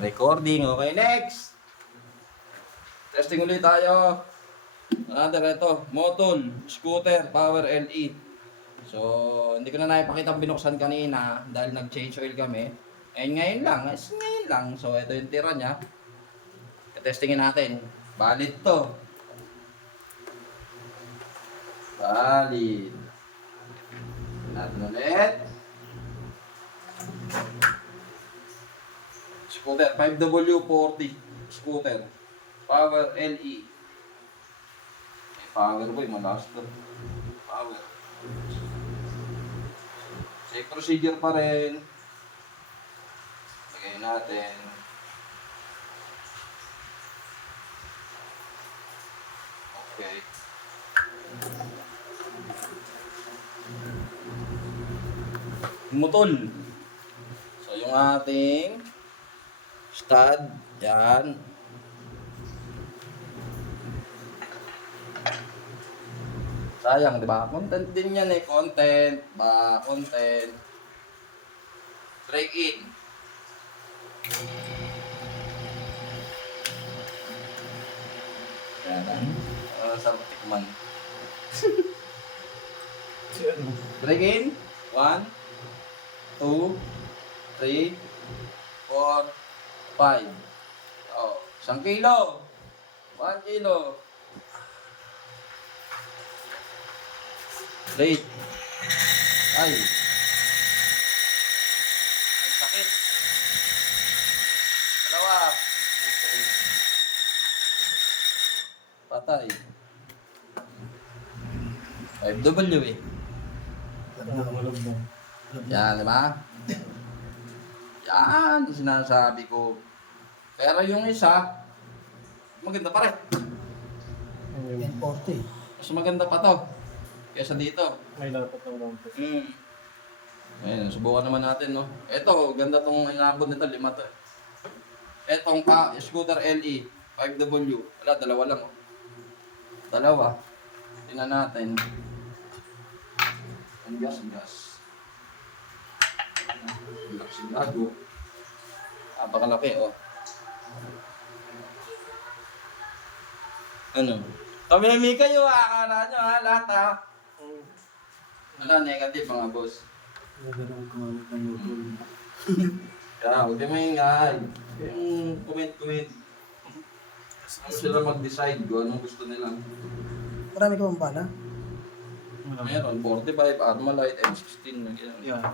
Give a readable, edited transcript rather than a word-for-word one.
Recording. Okay, next. Testing ulit tayo. Another ito. Motul. Scooter. Power LE. So, hindi ko na naipakita binuksan kanina dahil nag-change oil kami. And ngayon lang. Ngayon lang. So, ito yung tira niya. Testingin natin. Valid to. Valid. Natin ulit. Scooter, 5W40 scooter. Power LE. May power boy, malakas to. Power. Safe procedure pa rin. Lagay natin. Okay. Mutol. So, yung ating stud, yan. Sayang, di ba? Content din yan eh. Content. Content. Break in. Yan. Sarap tikman. Break in. 1, 2, 3, 4, 5. Oh, 1 kilo. 1 kilo. Wait. Ay. Ang sakit. Dalawa. Patay. 5W eh. Yan, di ba? Yan, sinasabi ko. Pero yung isa, maganda pa rin. 1040. Mas maganda pa to. Kesa dito. May dapat ng lang po. Ayun, subukan naman natin, no? Ito, ganda tong inabot nito, 5 to. Etong scooter LE, 5W. Wala, dalawa lang, oh. Dalawa. Tingnan natin. Ang gas. Lago. Napakalaki, oh. Ano? Kami kayo, akala nyo, ha? Lahat, ha? Wala, negative, mga boss. Nagano'n kumamit ng YouTube. Kaya, huwag kayo maingay. Yung comment. Ano sila mag-decide kung anong gusto nila. Marami ka bang pala? Meron, 45, Armalite, M16, na ganyan. Yeah.